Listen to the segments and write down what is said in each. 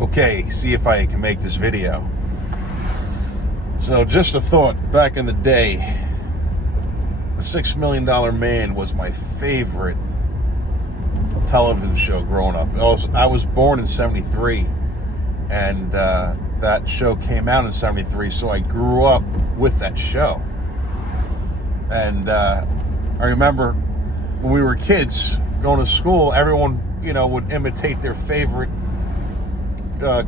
Okay, see if I can make this video. So just a thought, back in the day, the $6 Million Man was my favorite television show growing up. I was born in 73, and that show came out in 73, so I grew up with that show. And I remember when we were kids going to school, everyone, would imitate their favorite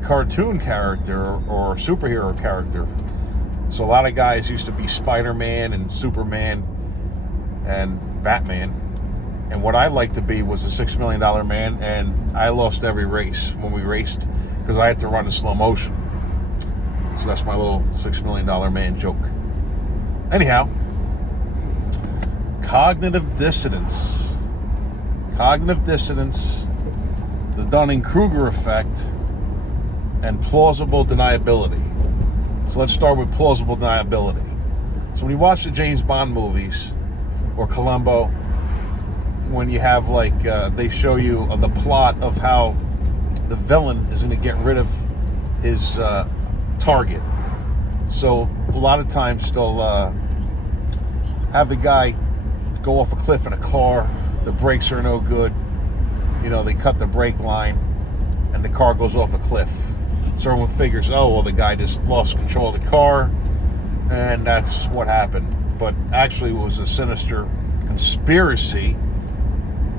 cartoon character or superhero character. So a lot of guys used to be Spider-Man and Superman and Batman. And what I liked to be was the $6 Million Man, and I lost every race when we raced because I had to run in slow motion. So that's my little $6 Million Man joke. Anyhow, cognitive dissonance. Cognitive dissonance, the Dunning-Kruger effect, and plausible deniability. So let's start with plausible deniability. So when you watch the James Bond movies or Columbo, when you have they show you the plot of how the villain is going to get rid of his target. So a lot of times they'll have the guy go off a cliff in a car. The brakes are no good. They cut the brake line and the car goes off a cliff. So everyone figures, the guy just lost control of the car, and that's what happened. But actually it was a sinister conspiracy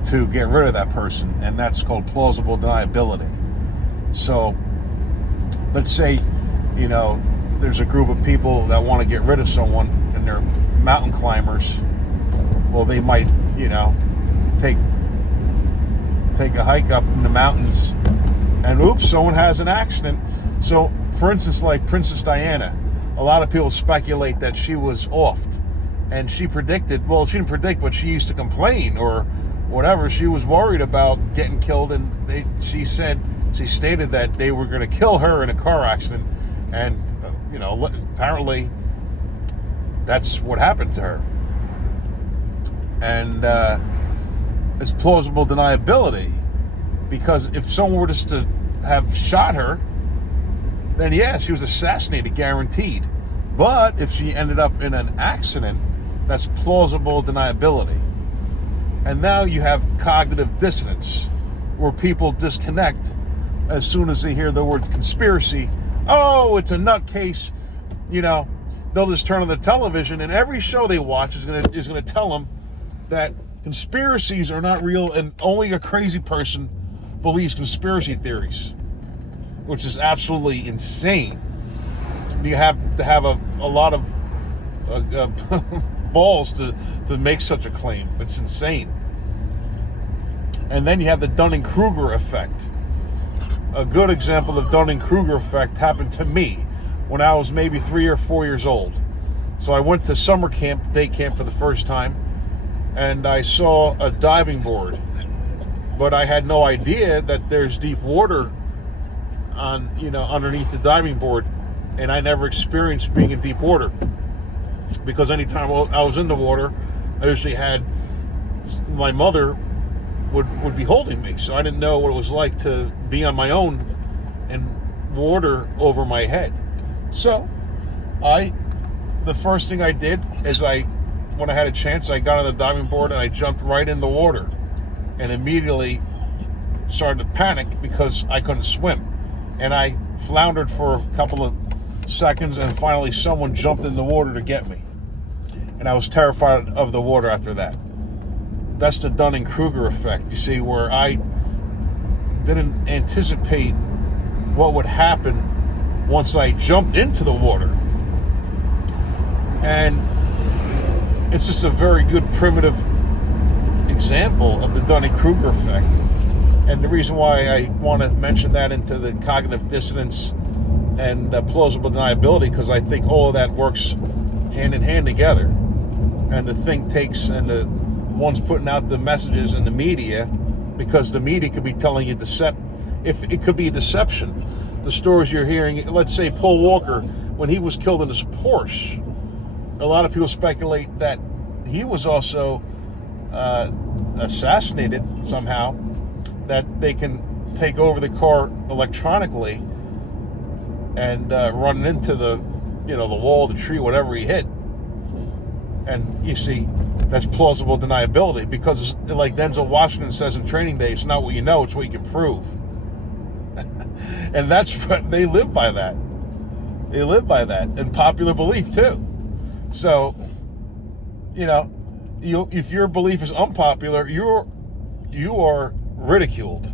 to get rid of that person, and that's called plausible deniability. So let's say, there's a group of people that want to get rid of someone, and they're mountain climbers. Well, they might, take a hike up in the mountains, and oops, someone has an accident. So, for instance, like Princess Diana, a lot of people speculate that she was offed, and she predicted, well, she didn't predict, but she used to complain or whatever. She was worried about getting killed, and she stated that they were going to kill her in a car accident, and apparently that's what happened to her. And it's plausible deniability, because if someone were just to have shot her, then yeah, she was assassinated, guaranteed. But if she ended up in an accident, that's plausible deniability. And now you have cognitive dissonance, where people disconnect as soon as they hear the word conspiracy. Oh, it's a nutcase. They'll just turn on the television, and every show they watch is gonna tell them that conspiracies are not real, and only a crazy person believes conspiracy theories, which is absolutely insane. You have to have a lot of balls to make such a claim. It's insane. And then you have the Dunning-Kruger effect. A good example of Dunning-Kruger effect happened to me when I was maybe 3 or 4 years old. So I went to summer camp, day camp, for the first time, and I saw a diving board, but I had no idea that there's deep water on, underneath the diving board, and I never experienced being in deep water, because anytime I was in the water, I usually had my mother would be holding me, so I didn't know what it was like to be on my own and water over my head. So the first thing I did is when I had a chance, I got on the diving board and I jumped right in the water, and immediately started to panic because I couldn't swim. And I floundered for a couple of seconds, and finally someone jumped in the water to get me. And I was terrified of the water after that. That's the Dunning-Kruger effect, you see, where I didn't anticipate what would happen once I jumped into the water. And it's just a very good primitive example of the Dunning-Kruger effect. And the reason why I want to mention that into the cognitive dissonance and plausible deniability, because I think all of that works hand in hand together. And the think takes, and the ones putting out the messages in the media, because the media could be telling you if it could be a deception. The stories you're hearing, let's say Paul Walker, when he was killed in his Porsche, a lot of people speculate that he was also assassinated somehow, that they can take over the car electronically and running into the wall, the tree, whatever he hit. And you see, that's plausible deniability, because like Denzel Washington says in Training Day, it's not what you know, it's what you can prove. And that's what they live by that. They live by that, and popular belief too. So, if your belief is unpopular, you are ridiculed.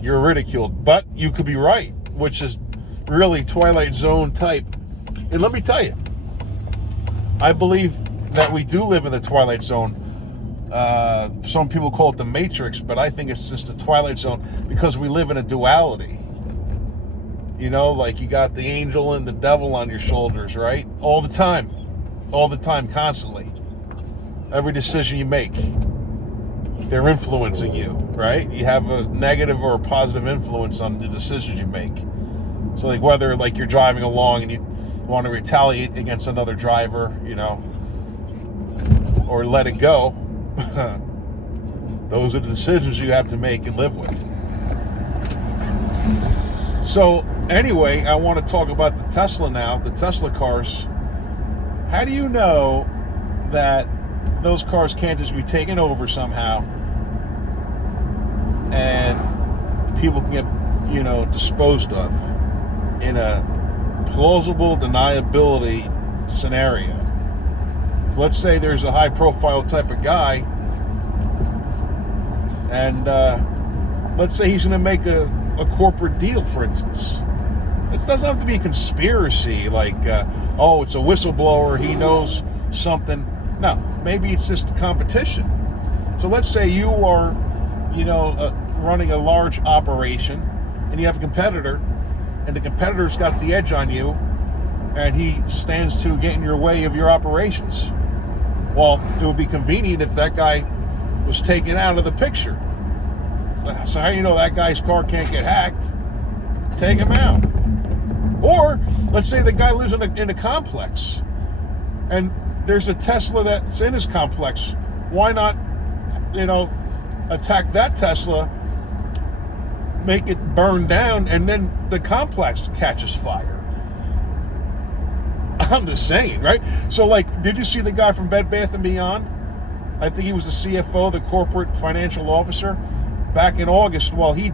You're ridiculed, but you could be right, which is really Twilight Zone type. And let me tell you, I believe that we do live in the Twilight Zone. Some people call it the Matrix, but I think it's just the Twilight Zone because we live in a duality. Like you got the angel and the devil on your shoulders, right? All the time, constantly. Every decision you make, they're influencing you, right? You have a negative or a positive influence on the decisions you make. So like whether like you're driving along and you want to retaliate against another driver, or let it go, those are the decisions you have to make and live with. So anyway, I want to talk about the Tesla now, the Tesla cars. How do you know that those cars can't just be taken over somehow and people can get, disposed of in a plausible deniability scenario? So let's say there's a high-profile type of guy, and let's say he's going to make a corporate deal, for instance. It doesn't have to be a conspiracy, like, it's a whistleblower, he knows something. No, maybe it's just a competition. So let's say you are, running a large operation, and you have a competitor, and the competitor's got the edge on you, and he stands to get in your way of your operations. Well, it would be convenient if that guy was taken out of the picture. So how do you know that guy's car can't get hacked? Take him out. Or let's say the guy lives in a complex, and there's a Tesla that's in his complex. Why not, attack that Tesla, make it burn down, and then the complex catches fire? I'm just saying, right? So, like, did you see the guy from Bed Bath & Beyond? I think he was the CFO, the corporate financial officer. Back in August, he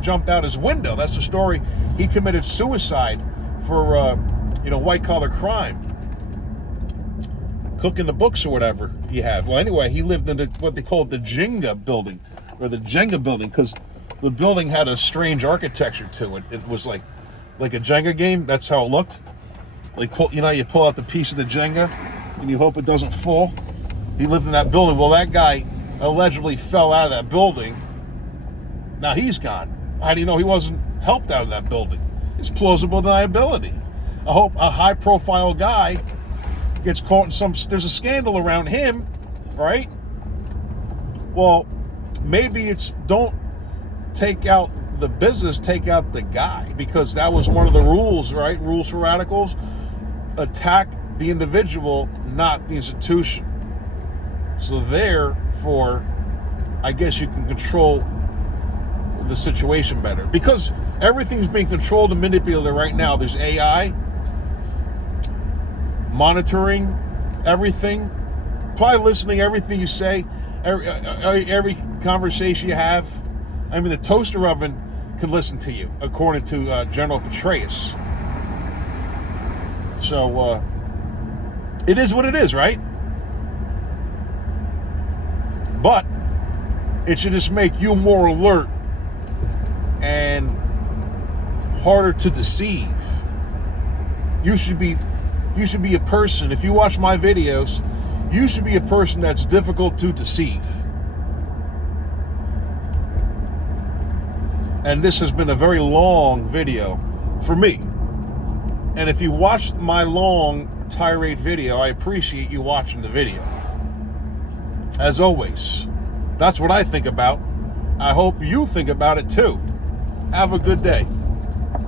jumped out his window. That's the story. He committed suicide for, white-collar crime. Cooking the books or whatever you have. Well, anyway, he lived in what they called the Jenga building, because the building had a strange architecture to it. It was like a Jenga game. That's how it looked. Like, you pull out the piece of the Jenga and you hope it doesn't fall. He lived in that building. Well, that guy allegedly fell out of that building. Now he's gone. How do you know he wasn't helped out of that building? It's plausible deniability. I hope a high-profile guy gets caught in there's a scandal around him, right? Well, maybe it's don't take out the business, take out the guy, because that was one of the rules, right? Rules for radicals: attack the individual, not the institution. So therefore, I guess you can control the situation better, because everything's being controlled and manipulated right now. There's AI monitoring everything, probably listening to everything you say, every conversation you have. I mean, the toaster oven can listen to you, according to General Petraeus. So it is what it is, right? But it should just make you more alert and harder to deceive. You should be a person, if you watch my videos, you should be a person that's difficult to deceive. And this has been a very long video for me. And if you watched my long tirade video, I appreciate you watching the video. As always, that's what I think about. I hope you think about it too. Have a good day.